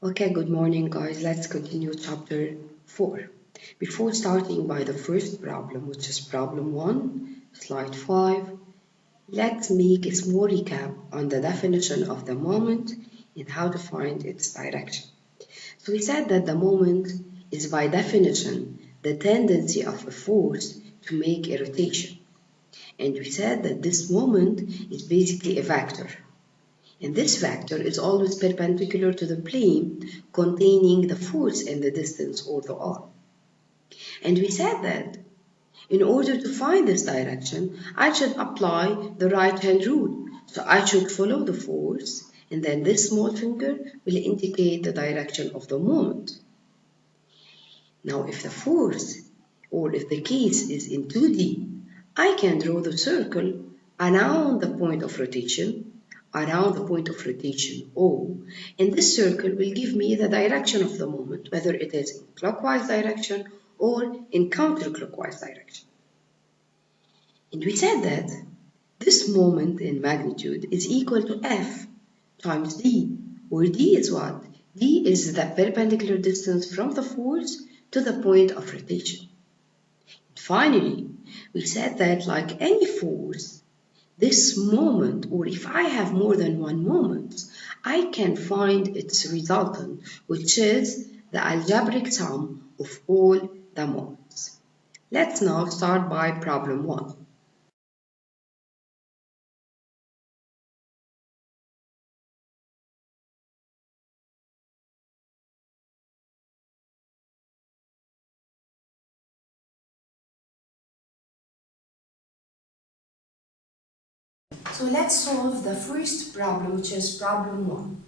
Okay, good morning, guys. Let's continue chapter 4. Before starting by the first problem, which is problem 1, slide 5, let's make a small recap on the definition of the moment and how to find its direction. So we said that the moment is by definition the tendency of a force to make a rotation. And we said that this moment is basically a vector. And this vector is always perpendicular to the plane containing the force and the distance or the r. And we said that in order to find this direction, I should apply the right-hand rule. So I should follow the force, and then this small finger will indicate the direction of the moment. Now, if the force, or if the case is in 2D, I can draw the circle around the point of rotation O, and this circle will give me the direction of the moment, whether it is in clockwise direction or in counterclockwise direction. And we said that this moment in magnitude is equal to F times D, where D is what? D is the perpendicular distance from the force to the point of rotation. And finally, we said that like any force, this moment, or if I have more than one moment, I can find its resultant, which is the algebraic sum of all the moments. Let's now start by problem 1. So let's solve the first problem, which is problem 1.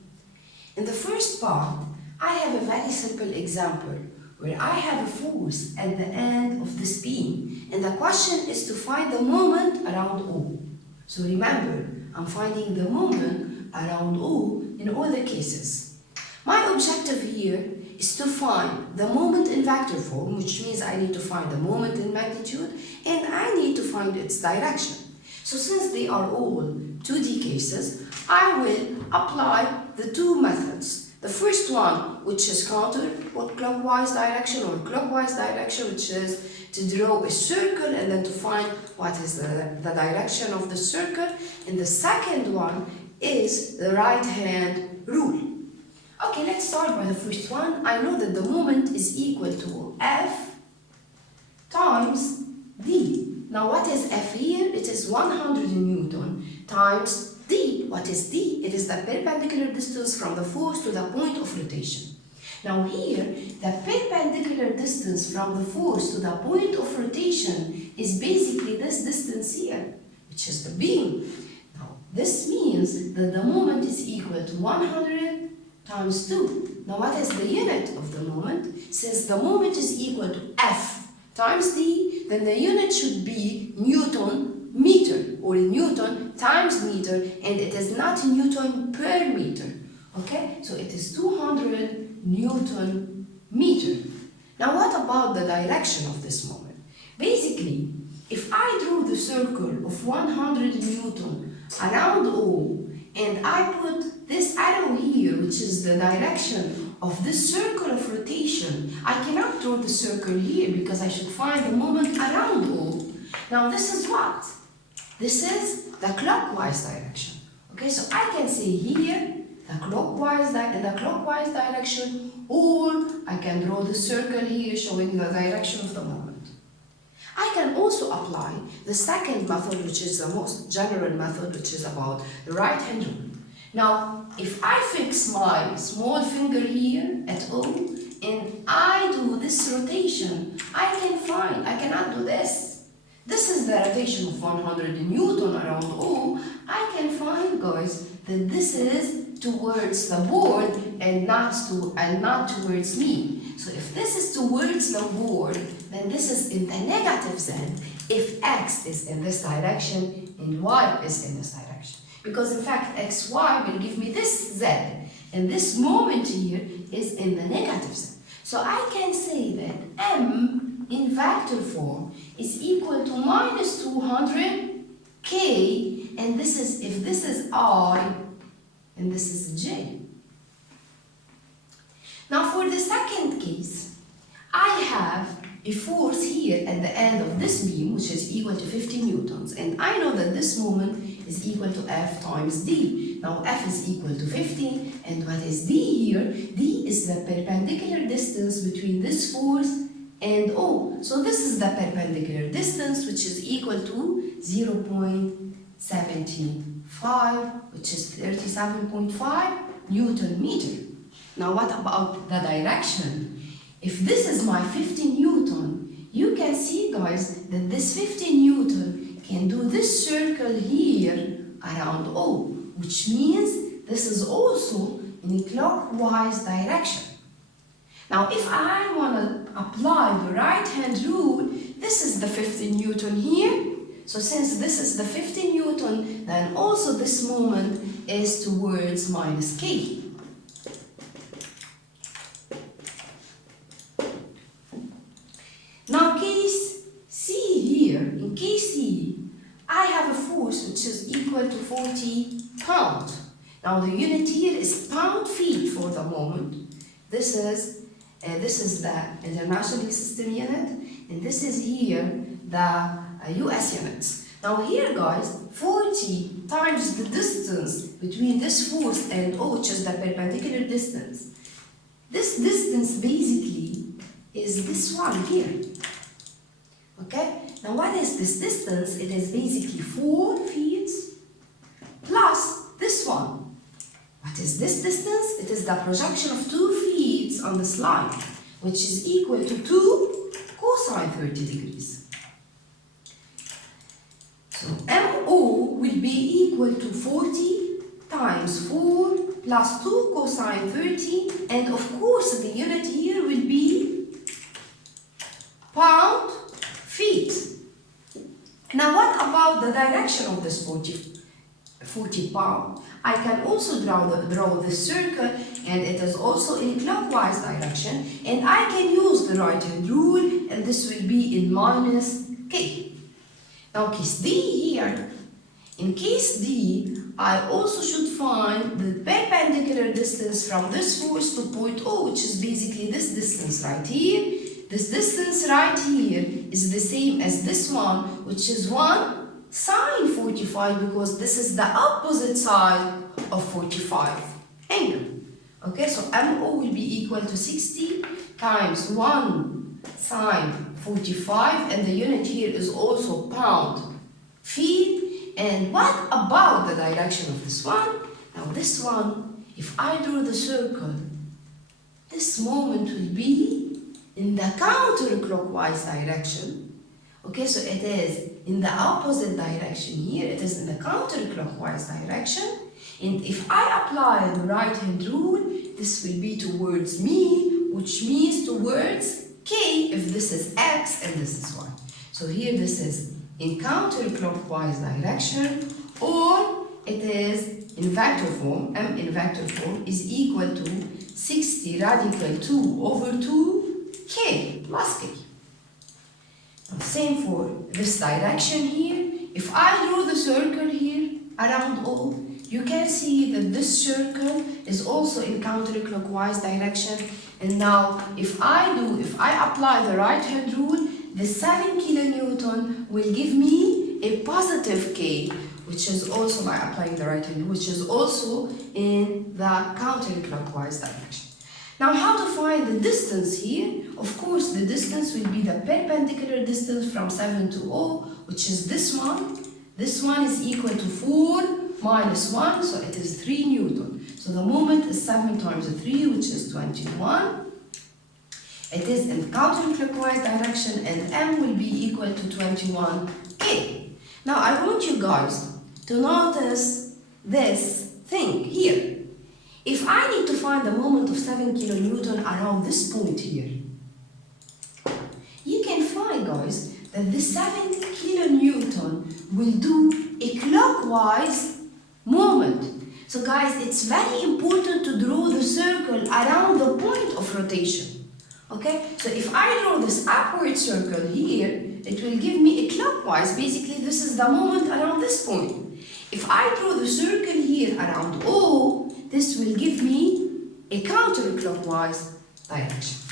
In the first part, I have a very simple example where I have a force at the end of this beam, and the question is to find the moment around O. So remember, I'm finding the moment around O in all the cases. My objective here is to find the moment in vector form, which means I need to find the moment in magnitude, and I need to find its direction. So since they are all 2D cases, I will apply the two methods. The first one, which is counterclockwise direction or clockwise direction, which is to draw a circle and then to find what is the direction of the circle. And the second one is the right-hand rule. Okay, let's start by the first one. I know that the moment is equal to F times D. Now what is F here? It is 100 Newton times D. What is D? It is the perpendicular distance from the force to the point of rotation. Now here, the perpendicular distance from the force to the point of rotation is basically this distance here, which is the beam. Now this means that the moment is equal to 100 times 2. Now what is the unit of the moment? Since the moment is equal to F times D, then the unit should be Newton meter, or Newton times meter, and it is not Newton per meter. Okay, so it is 200 Newton meter. Now what about the direction of this moment? Basically, if I drew the circle of 100 Newton around O, and I put this arrow here, which is the direction of this circle of rotation, I cannot draw the circle here because I should find the moment around O. Now this is what? This is the clockwise direction. Okay, so I can say here the clockwise direction, or I can draw the circle here showing the direction of the moment. I can also apply the second method, which is the most general method, which is about the right-hand rule. Now, if I fix my small finger here at O, and I do this rotation, I cannot do this. This is the rotation of 100 Newton around O. I can find, guys, that this is towards the board and not towards me. So if this is towards the board, then this is in the negative z if x is in this direction and y is in this direction. Because in fact, xy will give me this z, and this moment here is in the negative z. So I can say that m in vector form is equal to minus 200 k, and this is, if this is I, and this is j. for the second case, I have a force here at the end of this beam, which is equal to 50 newtons. And I know that this moment is equal to F times D. Now F is equal to 50, and what is D here? D is the perpendicular distance between this force and O. So this is the perpendicular distance, which is equal to 0.75, which is 37.5 Newton meter. Now what about the direction? If this is my 50 Newton, you can see, guys, that this 50 Newton can do this circle here around O, which means this is also in a clockwise direction. Now, if I want to apply the right-hand rule, this is the 50 Newton here. So since this is the 50 Newton, then also this moment is towards minus K. Now case C here, in case C, I have a force which is equal to 40 pounds. Now the unit here is pound-feet for the moment. This is the International System unit, and this is here the US units. Now here, guys, 40 times the distance between this force and O, which is the perpendicular distance. This distance basically is this one here. Okay? Now what is this distance? It is basically 4 feet plus this one. What is this distance? It is the projection of 2 feet on this line, which is equal to 2 cosine 30 degrees. So MO will be equal to 40 times 4 plus 2 cosine 30, and of course the unit here will be pound feet. Now what about the direction of this 40 pound? I can also draw this circle, and it is also in clockwise direction, and I can use the right-hand rule, and this will be in minus K. Now case D here, in case D, I also should find the perpendicular distance from this force to point O, which is basically this distance right here. This distance right here is the same as this one, which is 1 sine 45, because this is the opposite side of 45 angle. Okay, so MO will be equal to 60 times 1 sine 45, and the unit here is also pound feet. And what about the direction of this one? Now this one, if I draw the circle, this moment will be in the counterclockwise direction. Okay, so it is in the opposite direction here, it is in the counterclockwise direction. And if I apply the right-hand rule, this will be towards me, which means towards K if this is X and this is Y. So here this is in counterclockwise direction, or it is in vector form. M in vector form is equal to 60 radical 2 over 2 K plus K. Same for this direction here. If I draw the circle here around O, you can see that this circle is also in counterclockwise direction. And now if I apply the right-hand rule, the 7 kilonewton will give me a positive K, which is also, by applying the right-hand rule, which is also in the counterclockwise direction. Now how to find the distance here? Of course, the distance will be the perpendicular distance from 7 to O, which is this one. This one is equal to 4 minus 1, so it is 3 Newton. So the moment is 7 times 3, which is 21. It is in counterclockwise direction, and M will be equal to 21K. Now I want you guys to notice this thing here. If I need to find the moment of 7 kilonewton around this point here, you can find, guys, that the 7 kilonewton will do a clockwise moment. So guys, it's very important to draw the circle around the point of rotation. Okay, so if I draw this upward circle here, it will give me a clockwise. Basically, this is the moment around this point. If I draw the circle here around O, this will give me a counterclockwise direction.